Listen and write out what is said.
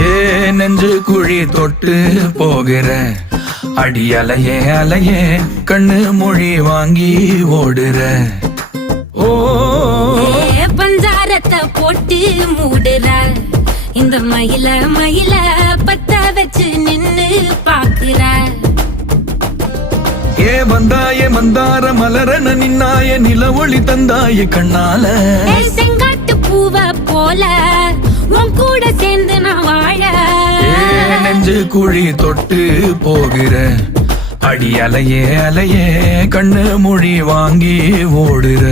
ஏ நெஞ்சு குழி தொட்டு போகிற அடி அலையே அலையே கண்ணு மொழி வாங்கி ஓடுற. ஓ பஞ்சாரத்தை போட்டு மூடுற இந்த மயில மயில பத்த வச்சு நின்னு பாக்குற. ஏ வந்தாய மந்தார மலரன நின்னாய நில ஒளி தந்தாய கண்ணால. செங்காட்டு பூவ போல உன் கூட சேர்ந்து நான் வாழ. நெஞ்சு குழி தொட்டு போகிற அடி அலையே அலையே கண்ணு மொழி வாங்கி ஓடுற.